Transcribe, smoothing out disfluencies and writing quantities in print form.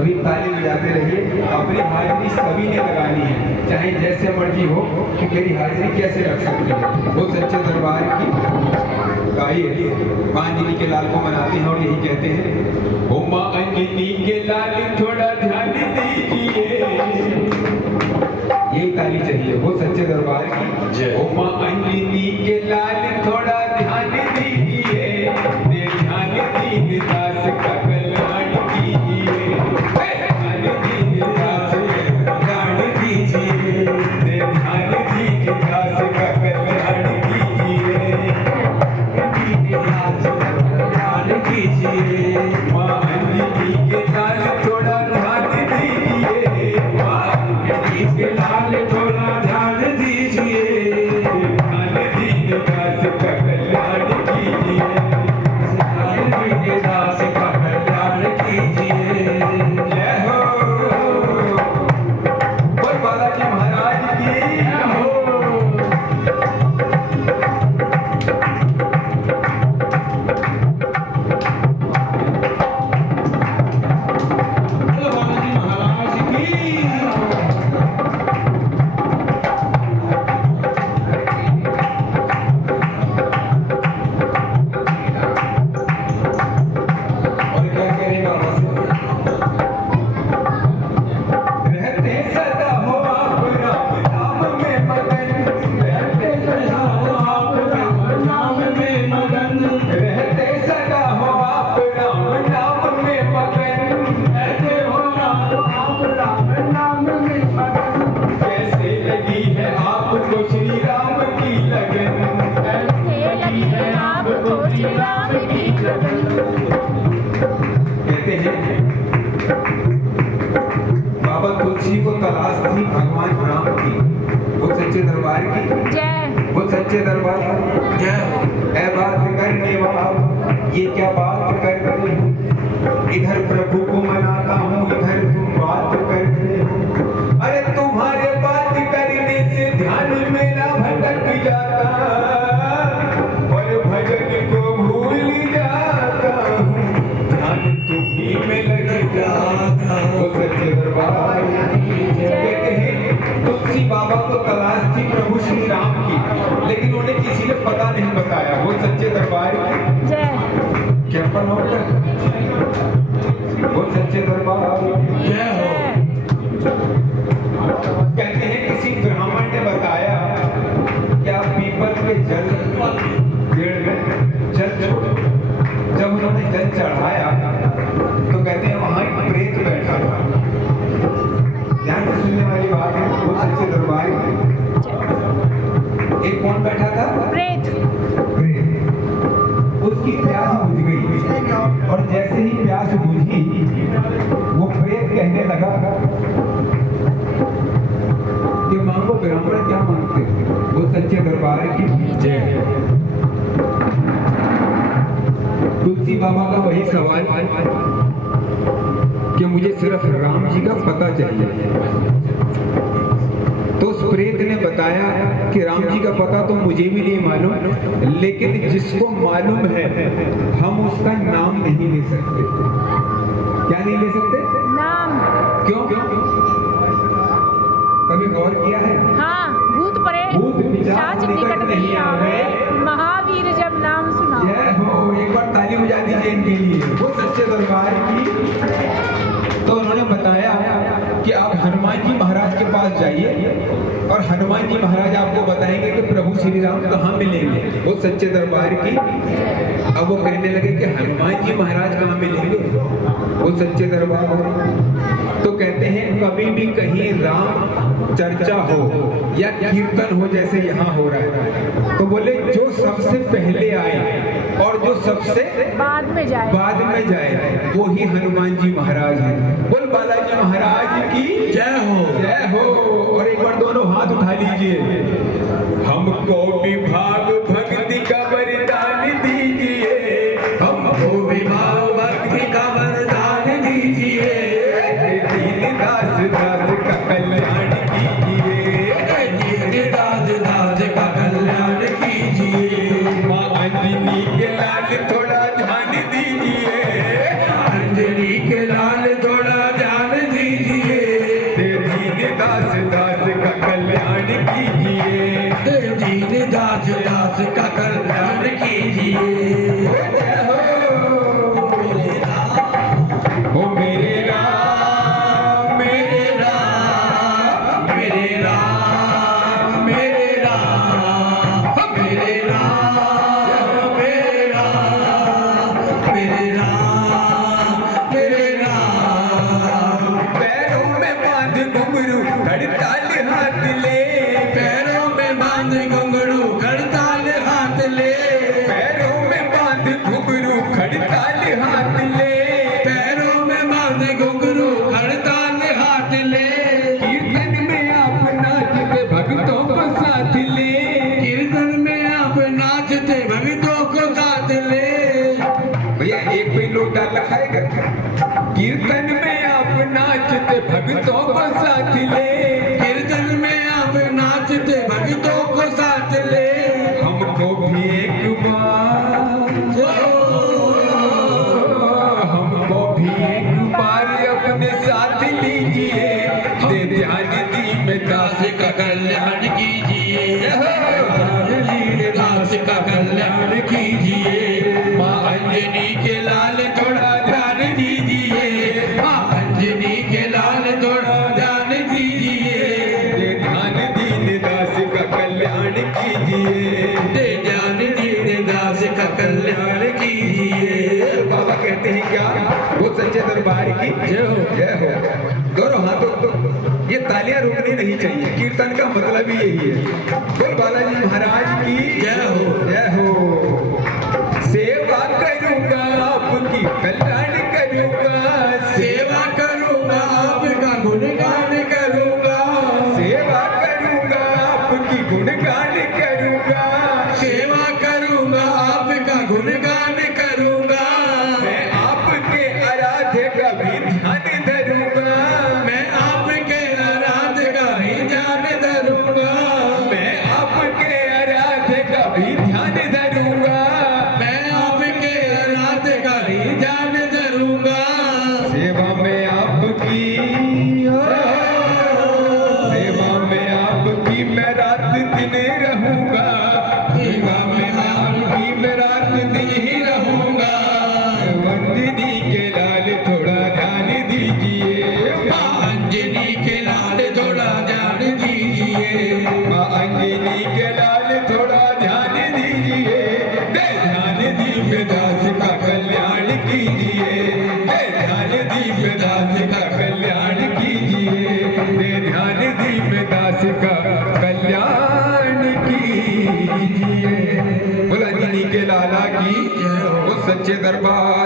सभी ताली बजाते रहिए। अपनी हाजिरी सभी ने लगानी है, चाहे जैसे मर्जी हो कि मेरी हाजिरी कैसे रख सकती है। वो सच्चे दरबार की गाइए अंजनी के लाल को मनाते हैं और यही कहते हैं, ओ माँ अंजनी के लाल थोड़ा ध्यान दीजिए। यही ताली चाहिए वो सच्चे दरबार की। ओ माँ अंजनी के लाल थोड़ा ध्यान दीजिए, दे ध्यान दीन दास का कल्याण कीजिए। ध्यान दीन दास का कल्याण कीजिए, दे ध्यान दीन दास का कल्याण कीजिए। दीन दास का कल्याण कीजिए। माँ अंजनी के लाल थोड़ा ध्यान दीजिए, माँ अंजनी के लाल थोड़ा ध्यान दीजिए। ध्यान दीन दास का कल्याण कीजिए, ध्यान दीन दास का कल्याण कीजिए। जय हो बोल बालाजी महाराज की जय हो। कहते हैं बाबा तुलसी को तलाश थी भगवान राम की। वो सच्चे दरबार की जय। वो सच्चे दरबार जय। ऐ बात करने वाला ये क्या बात कर रहे हो, इधर प्रभु को मनाता हूँ इधर तुम बात कर रहे हो। अरे तुम्हारे बात करने से ध्यान मेरा भटक जाता और भजन को भूल जाता हूँ, ध्यान तुम्ही में लग जाता। वो सच्चे दरबार कहते हैं तुलसी बाबा को तलाश थी प्रभु श्री राम की, लेकिन उन्हें किसी ने पता नहीं बताया। वो सच्चे दरबार की जय। क्या पता वो सच्चे दरबार जय हो। कहते हैं किसी ब्राह्मण ने बताया कि आप पीपल के जल पेड़ में जल छोड़ो। जब उन्होंने जल चढ़ाया तो कहते हैं वहां एक प्रेत बैठा था। ध्यान से सुनने वाली बात है, वो सच्चे दरबार एक कौन बैठा था? प्रेत। उसकी प्यास बुझ गई और जैसे ही प्यास बुझी वो प्रेत कहने लगा कि मांगो ब्राह्मण क्या मांगते हो। वो सच्चे दरबार की जय। तुलसी बाबा का वही सवाल कि मुझे सिर्फ राम जी का पता चाहिए। तो उस प्रेत ने बताया कि राम जी का पता तो मुझे भी नहीं मालूम, लेकिन जिसको मालूम है हम उसका नाम नहीं ले सकते। क्या नहीं ले सकते? नाम। क्यों? कभी गौर किया है? हाँ, भूत पिशाच निकट नहीं आवे, महावीर जब नाम सुना। जय हो। एक बार ताली बजा दीजिए इनके लिए। वो सच्चे दरबार की। तो उन्होंने बताया कि आप हनुमान जी महाराज के पास जाइए और हनुमान जी महाराज आपको बताएंगे कि प्रभु श्री राम कहाँ मिलेंगे। वो सच्चे दरबार की। अब वो कहने लगे कि हनुमान जी महाराज कहाँ मिलेंगे। वो सच्चे दरबार। तो कहते हैं कभी भी कहीं राम चर्चा हो या कीर्तन हो जैसे यहाँ हो रहा है, तो बोले जो सबसे पहले आए और जो सबसे बाद में जाए वो ही हनुमान जी महाराज हैं। बोल बालाजी महाराज की जय हो। जय हो। और एक बार दोनों हाथ उठा लीजिए। हमको विभाग भक्ति का वरदान दीजिए, हमको विभाग भक्ति का वरदान दीजिए। दीन दास दास का कल्याण कीजिए, दीन दास दास का कल्याण कीजिए। माँ अंजनी के लाल थोड़ा ध्यान दीजिए, अंजनी के लाल थोड़ा ध्यान ओ मेरे राम मेरे राम मेरे राम मेरे राम मेरे राम मेरे राम मेरे राम मेरे राम। पैरों में बांध घुंघरू हड़ताल हाथ ले, पैरों में बांध घुंघरू हड़ताल हाथ ले, पैरों में बांध घुंघरू हड़ताल हाथ ले, पैरों में बांध घुंघरू हड़ताल हाथ ले। कीर्तन में आप नाचते भक्तों को साथ ले, कीर्तन में आप नाचते भक्तों को साथ ले। भैया एक पे लोटा लखाएगा। कीर्तन में आप नाचते भक्तों को साथ ले, कीर्तन में आप नाचते भक्तों को साथ ले। हमको भी एक बार, हमको भी एक बार अपने साथ लीजिए, दे ध्यान दी में दास का कल्याण कीजिए, दास का कल्याण कीजिए। माँ अंजनी के लाल थोड़ा ध्यान दीजिए, माँ अंजनी के लाल थोड़ा ध्यान दीजिए। दे ध्यान दीन दास का कल्याण कीजिए, दे ध्यान दीन दास का कल्याण कीजिए। बाबा कहते हैं क्या, वो सच्चे दरबार की जय हो जय हो। दोनों हाथों तो ये तालियां रुकनी नहीं चाहिए, कीर्तन का मतलब ही यही है। बोल बालाजी महाराज की जय हो जय हो। सेवा करूंगा आपकी कल्याण करूंगा, सेवा करूंगा आपका गुणगान करूंगा, सेवा करूंगा आपकी गुणगान करूंगा, सेवा करूंगा आपका गुणगान करूंगा। मैं आपके आराध्य का भी ध्यान धरूंगा, मैं आपके आराध्य का भी ध्यान धरूंगा, मैं आपके आराध्य का भी ध्यान धरूंगा, मैं आपके आराध्य का भी ध्यान धरूंगा। सेवा में आपकी, सेवा में आपकी मैं रात दिन रहूंगा, सेवा में आपकी मैं रात दिन ही रहूंगा। अंजनी के लाल थोड़ा ध्यान दीजिए, माँ अंजनी के लाल थोड़ा ध्यान दीजिए, माँ अंजनी के लाल थोड़ा ध्यान दीजिए। दे ध्यान दीप दास का कल्याण कीजिए, दे ध्यान दीप दास का कल्याण कीजिए, दे ध्यान दीप दास का कल्याण कीजिए। बोला अंजनी के लाला की, वो सच्चे दरबार